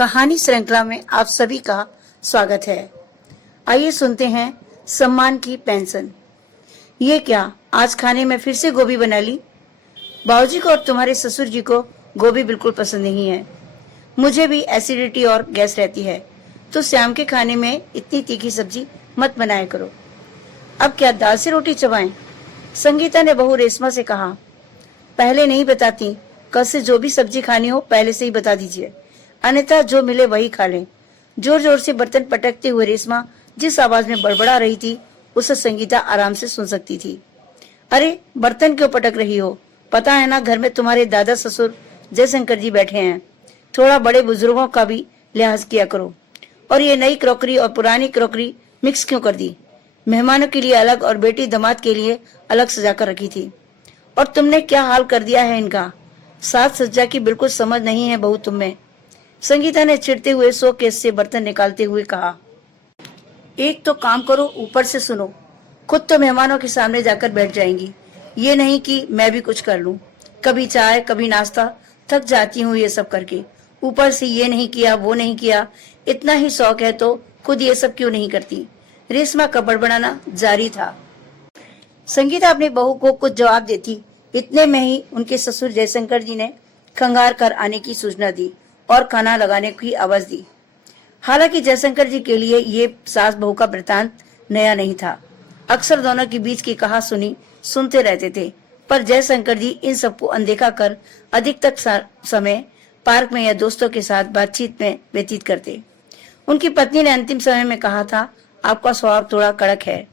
कहानी श्रृंखला में आप सभी का स्वागत है। आइए सुनते हैं सम्मान की पेंशन। ये क्या, आज खाने में फिर से गोभी बना ली? बाबूजी को और तुम्हारे ससुर जी को गोभी बिल्कुल पसंद नहीं है। मुझे भी एसिडिटी और गैस रहती है, तो शाम के खाने में इतनी तीखी सब्जी मत बनाया करो। अब क्या दाल से रोटी चबाएं? संगीता ने बहू रेशमा से कहा। पहले नहीं बताती, कल से जो भी सब्जी खानी हो पहले से ही बता दीजिए, अन्यथा जो मिले वही खा लें। जोर जोर से बर्तन पटकते हुए रेशमा जिस आवाज में बड़बड़ा रही थी उसे संगीता आराम से सुन सकती थी। अरे बर्तन क्यों पटक रही हो? पता है ना घर में तुम्हारे दादा ससुर जयशंकर जी बैठे हैं। थोड़ा बड़े बुजुर्गों का भी लिहाज किया करो। और ये नई क्रॉकरी और पुरानी क्रॉकरी मिक्स क्यों कर दी? मेहमानों के लिए अलग और बेटी दामाद के लिए अलग सजा कर रखी थी। और तुमने क्या हाल कर दिया है इनका। साज सज्जा की बिल्कुल समझ नहीं है बहू तुम्हें। संगीता ने चिढ़ते हुए शोकेस से बर्तन निकालते हुए कहा। एक तो काम करो, ऊपर से सुनो। खुद तो मेहमानों के सामने जाकर बैठ जाएंगी, ये नहीं कि मैं भी कुछ कर लूं। कभी चाय कभी नाश्ता, थक जाती हूँ ये सब करके। ऊपर से ये नहीं किया वो नहीं किया। इतना ही शौक है तो खुद ये सब क्यों नहीं करती? रेशमा का बड़बड़ाना जारी था। संगीता अपनी बहू को कुछ जवाब देती, इतने में ही उनके ससुर जयशंकर जी ने खंगार कर आने की सूचना दी और खाना लगाने की आवाज दी। हालांकि जयशंकर जी के लिए ये सास बहू का वृतांत नया नहीं था। अक्सर दोनों के बीच की कहा सुनी सुनते रहते थे, पर जयशंकर जी इन सबको अनदेखा कर अधिकतर समय पार्क में या दोस्तों के साथ बातचीत में व्यतीत करते। उनकी पत्नी ने अंतिम समय में कहा था, आपका स्वभाव थोड़ा कड़क है।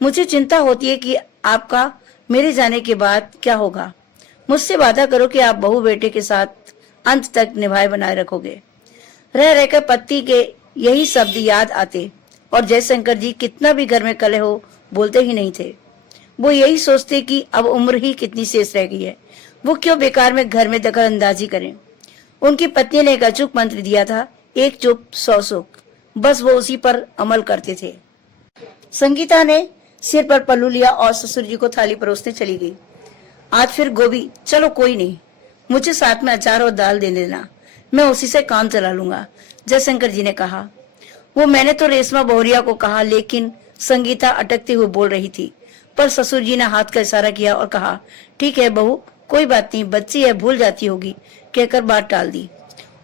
मुझे चिंता होती है कि आपका मेरे जाने के बाद क्या होगा। मुझसे वादा करो कि आप बहू बेटे के साथ अंत तक निभाए बनाए रखोगे। रह रहकर पति के यही शब्द याद आते और जयशंकर जी कितना भी घर में कलह हो बोलते ही नहीं थे। वो यही सोचते कि अब उम्र ही कितनी शेष रह गई है, वो क्यों बेकार में घर में दखल अंदाजी करें। उनकी पत्नी ने एक अचूक मंत्र दिया था, एक चुप 100 सुख। बस वो उसी पर अमल करते थे। संगीता ने सिर पर पल्लू लिया और ससुर जी को थाली परोसने चली गई। आज फिर गोभी? चलो कोई नहीं, मुझे साथ में अचार और दाल दे देना, मैं उसी से काम चला लूंगा, जयशंकर जी ने कहा। वो मैंने तो रेशमा बहुरिया को कहा, लेकिन संगीता अटकते हुए बोल रही थी। पर ससुर जी ने हाथ का इशारा किया और कहा, ठीक है बहू, कोई बात नहीं, बच्ची है भूल जाती होगी, कहकर बात टाल दी।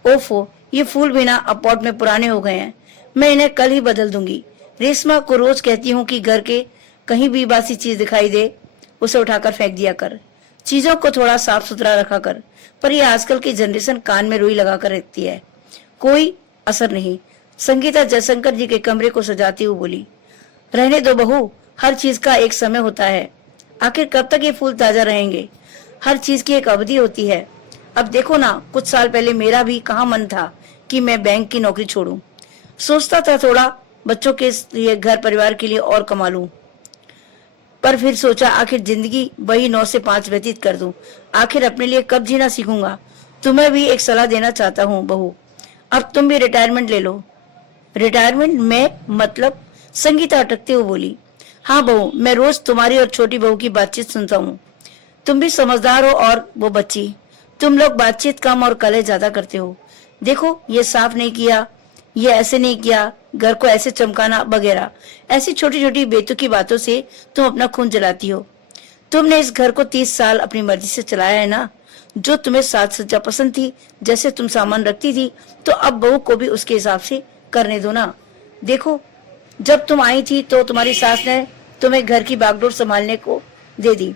ओफो, ये फूल भी ना अब पॉट में पुराने हो गए हैं, मैं इन्हें कल ही बदल दूंगी। रेशमा को रोज कहती हूँ कि घर के कहीं भी बासी चीज दिखाई दे उसे उठाकर फेंक दिया कर, चीजों को थोड़ा साफ सुथरा रखा कर। पर ये आजकल की जनरेशन कान में रुई लगा कर रखती है, कोई असर नहीं। संगीता जयशंकर जी के कमरे को सजाती हुई बोली, रहने दो बहू, हर चीज का एक समय होता है। आखिर कब तक ये फूल ताजा रहेंगे? हर चीज की एक अवधि होती है। अब देखो ना, कुछ साल पहले मेरा भी कहाँ मन था कि मैं बैंक की नौकरी छोड़ूं। सोचता था थोड़ा बच्चों के लिए, घर परिवार के लिए और कमा लूं, पर फिर सोचा आखिर जिंदगी वही 9 से 5 व्यतीत कर दूं। आखिर अपने लिए कब जीना सीखूंगा। तुम्हें भी एक सलाह देना चाहता हूँ बहू, अब तुम भी रिटायरमेंट ले लो। रिटायरमेंट में मतलब? संगीता अटकते हुए बोली। हाँ बहू, मैं रोज तुम्हारी और छोटी बहू की बातचीत सुनता हूँ। तुम भी समझदार हो और वो बच्ची। तुम लोग बातचीत कम और कलह ज्यादा करते हो। देखो, ये साफ नहीं किया, ये ऐसे नहीं किया, घर को ऐसे चमकाना वगैरह, ऐसी छोटी छोटी बेतुकी बातों से तुम अपना खून जलाती हो। तुमने इस घर को 30 साल अपनी मर्जी से चलाया है ना। जो तुम्हें साज सज्जा पसंद थी, जैसे तुम सामान रखती थी, तो अब बहू को भी उसके हिसाब से करने दो ना। देखो, जब तुम आई थी तो तुम्हारी सास ने तुम्हें घर की बागडोर संभालने को दे दी।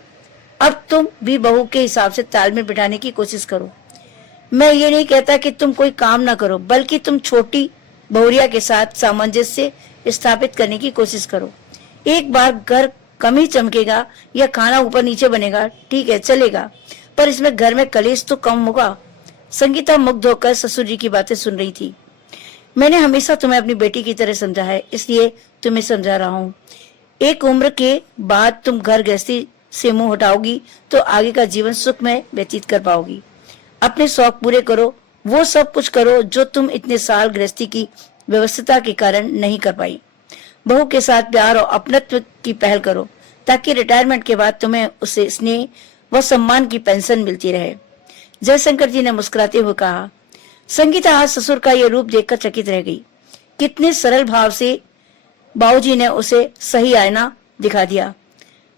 अब तुम भी बहू के हिसाब से तालमेल बिठाने की कोशिश करो। मैं ये नहीं कहता कि तुम कोई काम ना करो, बल्कि तुम छोटी बहुरिया के साथ सामंजस्य स्थापित करने की कोशिश करो। एक बार घर कम ही चमकेगा या खाना ऊपर नीचे बनेगा, ठीक है चलेगा, पर इसमें घर में कलेश तो कम होगा। संगीता मुग्ध होकर ससुर जी की बातें सुन रही थी। मैंने हमेशा तुम्हें अपनी बेटी की तरह समझा है, इसलिए तुम्हें समझा रहा हूँ। एक उम्र के बाद तुम घर गृहस्थी से मुंह हटाओगी तो आगे का जीवन सुख में व्यतीत कर पाओगी। अपने शौक पूरे करो, वो सब कुछ करो जो तुम इतने साल गृहस्थी की व्यवस्था के कारण नहीं कर पाई। बहू के साथ प्यार और अपनत्व की पहल करो, ताकि रिटायरमेंट के बाद तुम्हें उसे स्नेह व सम्मान की पेंशन मिलती रहे। जयशंकर जी ने मुस्कुराते हुए कहा। संगीता आज ससुर का यह रूप देखकर चकित रह गई। कितने सरल भाव से बाबूजी ने उसे सही आईना दिखा दिया।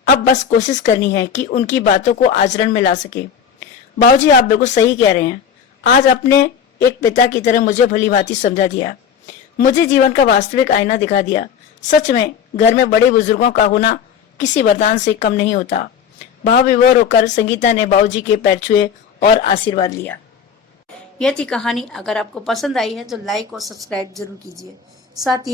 अब बस कोशिश करनी है कि उनकी बातों को आचरण में ला सके। बाबूजी, आप बिल्कुल सही कह रहे हैं। आज अपने एक पिता की तरह मुझे भली भांति समझा दिया, मुझे जीवन का वास्तविक आईना दिखा दिया। सच में घर में बड़े बुजुर्गों का होना किसी वरदान से कम नहीं होता। भाव विभोर होकर संगीता ने बाबूजी के पैर छुए और आशीर्वाद लिया। यह थी कहानी। अगर आपको पसंद आई है तो लाइक और सब्सक्राइब जरूर कीजिए। साथ ही